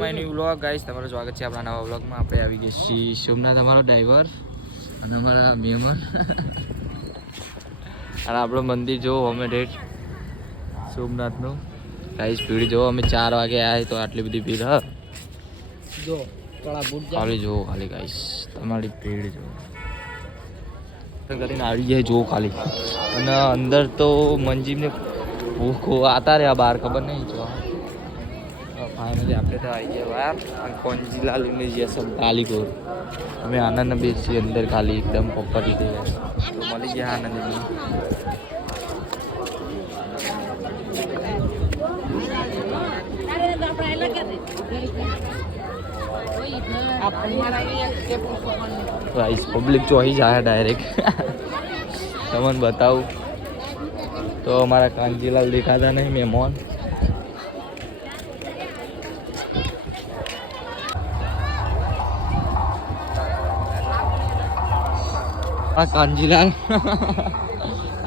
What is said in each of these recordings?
માયની vlog guys તમારું સ્વાગત છે આપણા નવા વ્લોગમાં આપણે આવી ગયા છીએ સોમનાથ અમારો ડ્રાઈવર અને અમારા મહેમાન અને આપણું મંદિર જોવો અમે ડેટ સોમનાથનું. ગાઈસ ભીડ જોવો. અમે ચાર વાગે આવ્યા તો આટલી બધી ભીડ હ? જો ખાલી જોવો ખાલી ગાઈસ તમારી ભીડ જોવો. કરીને આવી જાય જોવો ખાલી. અને અંદર તો મંજીમને ભૂખો આતા રહ્યા બહાર ખબર નહીં જો. ફાઇનલી આપણે તો આવી ગયા બહાર અને કોંજીલાલ જે સબ ગાલી ગોર. અમે આનંદ બેસી અંદર ખાલી એકદમ પોપટી લીધે તો મળી ગયા આનંદ પબ્લિક ચોહી જાય ડાયરેક્ટ તમને બતાવું. તો અમારા કાંજીલાલ દેખાતા નહીં, મહેમાન. આ કાંજીલાલ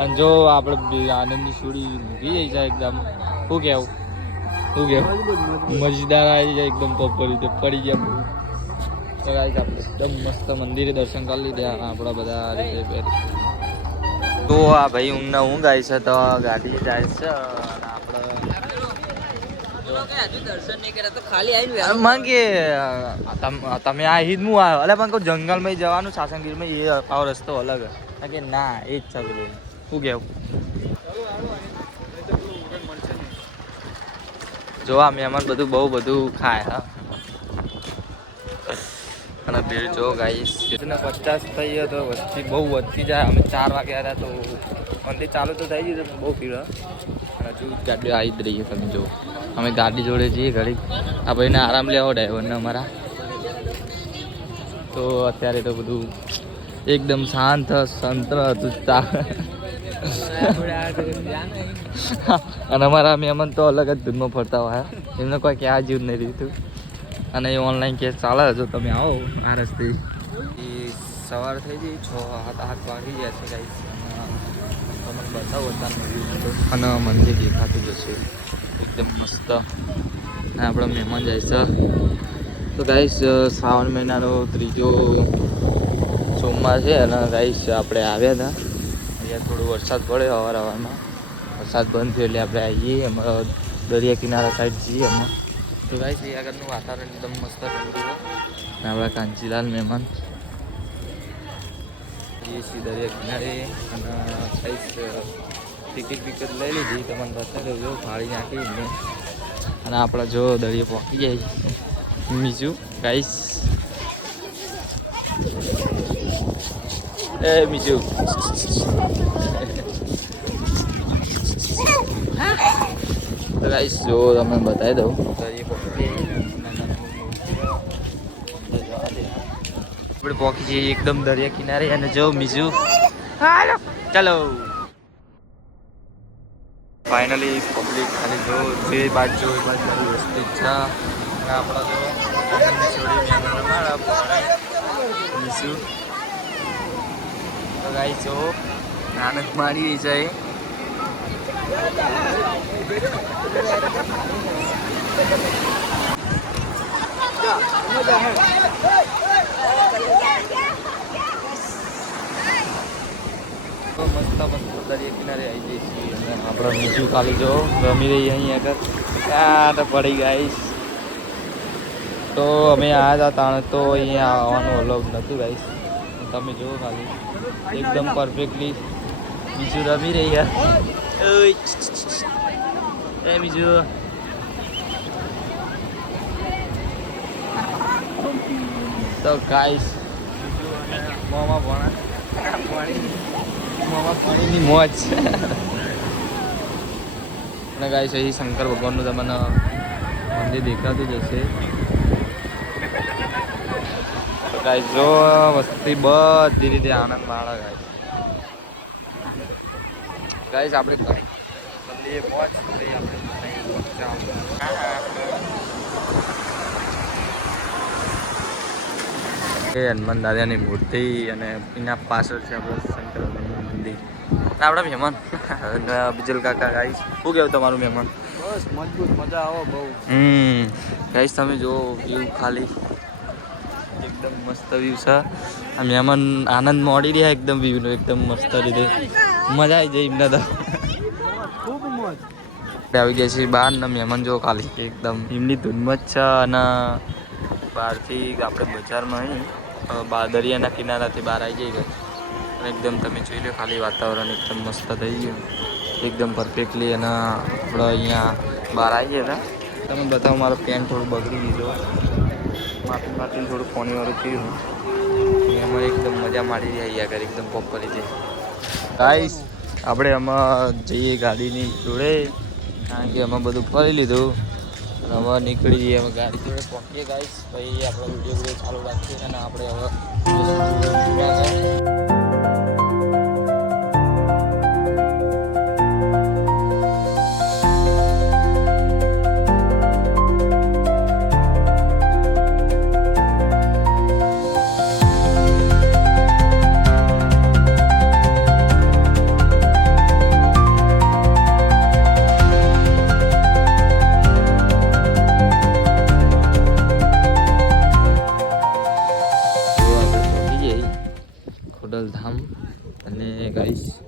અને જો આપણે આનંદની સુડી મૂકી જાય એકદમ. શું કેવું શું કેવું મજેદાર આવી જાય એકદમ પ્રોપર રીતે. પડી ગયા guys, આપણે એકદમ મસ્ત મંદિરે દર્શન કરી લીધા. આપણા બધા તો આ ભાઈ ઊંઘના ઊંઘ આવી છે. તો ગાડી જાય છે. તમ- આ હિદ હું આવ્યો. અલે પણ જંગલમાં જવાનું, સાસણગીરમાં એ પાવ રસ્તો અલગ. કે ના, એ જ છે બધું શું કહેવું જોવા મહેમાન બધું બહુ બધું ખાય, હા. અને ભીડ જો ગાઈસ જેટલા પચાસ થઈ ગયો તો વસ્તી બહુ વધતી જાય. અમે ચાર વાગે આવ્યા તો મંદિર ચાલુ તો થઈ ગયું બહુ ભીડ. અને હજુ ગાડીઓ આવી જ રહી છે, તમે જો અમે ગાડી જોડે જઈએ ઘડી આ ભાઈને આરામ લેવો ડ્રાઈવરને અમારા. તો અત્યારે તો બધું એકદમ શાંત સંત્ર હતું અને અમારા મહેમાન તો અલગ જ ધૂનમાં ફરતા હોય. એમને કોઈ ક્યાં જીવ નહીં દીધું. અને એ ઓનલાઈન કેસ ચાલે જો તમે આવો આ રસ્તે. સવાર થઈ ગઈ છ હાથ હાથ વાગી ગયા છે ગાઈસ તમને બતાવો અને મંદિર દેખાતું જશે એકદમ મસ્ત અને આપણા મહેમાન જાય છે તો ગાઈસ શ્રાવણ મહિનાનો ત્રીજો સોમવાર છે અને ગાઈસ આપણે આવ્યા હતા. અહીંયા થોડો વરસાદ પડ્યો અવાર અવારમાં વરસાદ બંધ થયો એટલે આપણે આવીએ અમારા દરિયા કિનારા સાઈડ જઈએ અમે તો ગાઈશ એ આગળનું વાતાવરણ એકદમ મસ્ત અને આપણા કાંચીલાલ મહેમાન. જઈએ છીએ દરિયા કિનારે અને ગાઈસ ટિકિટ બિકિટ લઈ લીધી. તમને બતાવી દઉં ફાળી નાખી અને આપણે જો દરિયો પહોંચી જાય બીજું ગાઈસ એ બીજું તો ગાઈસ જો તમને બતાવી દઉં. આપણે પહોંચી જઈએ એકદમ દરિયા કિનારે. અને જો બીજું હાલો. ચાલો. ફાઇનલી પબ્લિક ખાલી જો જે બાજુ એ બાજુ બધી વસ્તી છે અને આપણા જો આનંદની છોડી અમારા તો ગાઈ જો આનંદ મારી રહી છે તો મસ્ત મસ્ત દરિયા કિનારે આવી જઈએ છીએ. આપણે બીજું ખાલી જો, રમી રહી અહીં આગળ. પડી ગાઈશ તો અમે આવ્યા હતા તાણે તો અહીંયા આવવાનું અલગ નહોતું ગાઈશ તમે જુઓ ખાલી. એકદમ પરફેક્ટલી બીજું રમી રહી. એ બીજું. તો ગાઈસ મોમાં ભણા. મોમાં પાણીની મોજ. અને ગાઈસ, અહીં શંકર ભગવાનનું તમને મંદિર દેખાતું જ હશે. તો જો વસ્તી બધી રીતે આનંદ માણે ગાય ગાઈસ, આપણે મંદિરે પહોંચ આપણે હનુમાન દાદાની મૂર્તિ અને એના પાછળ છે આપણે શંકર આપણા મહેમાન. બીજલ કાકા ગાઈશ શું કહેવું તમારું મહેમાન? બસ મજબૂત મજા આવો બહુ. હમ ગાઈસ તમે જો વ્યૂ ખાલી. એકદમ મસ્ત વ્યૂ છે. આ મહેમાન આનંદ મોડી રહ્યા એકદમ વ્યૂનો એકદમ મસ્ત રીતે. મજા આવી જાય એમને તો. ખૂબ મજ. આવી ગયા છે બહાર ને મહેમાન જો ખાલી. એકદમ એમની ધૂનમાં જ છે અને બહારથી આપણે બજારમાં દરિયાના કિનારાથી બહાર આવી જઈએ. અને એકદમ તમે જોઈ લો ખાલી વાતાવરણ એકદમ મસ્ત થઈ ગયું. એકદમ પરફેક્ટલી અને આપણે અહીંયા બહાર આવી ગયા હતા તમે બતાવો મારો પેન થોડું બગડી દીધો માફી માફીને થોડું પાણીવાળું પીવું એમાં એકદમ મજા મારી રહી આગળ, એકદમ પ્રોપર રીતે. ગાઈસ આપણે આમાં જઈએ ગાડીની જોડે, કારણ કે અમે બધું ફરી લીધું. હવે નીકળી જઈએ અમે ગાડી જોડે પહોંચીએ ગાઈસ પછી આપણે વીડિયો વીડિયો ચાલુ રાખીએ અને આપણે હવે ગાઈસ.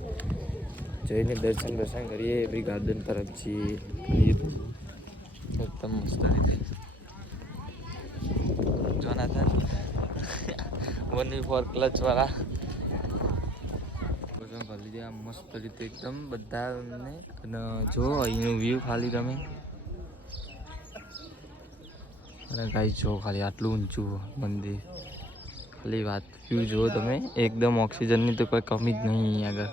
જઈને દર્શન દર્શન કરીએ એવી ગાર્ડન તરફ જઈએ એકદમ મસ્ત રીતે. જોનાથન. વન ફોર ક્લચ વાળા. ભોજન કરી લીધા મસ્ત રીતે એકદમ બધાને. અને જો અહીંનું વ્યૂ ખાલી તમે. અને ગાઈ જો ખાલી આટલું ઊંચું મંદિર. ખાલી વાત વ્યૂ જુઓ તમે એકદમ ઓક્સિજનની તો કોઈ કમી જ નહીં આગળ.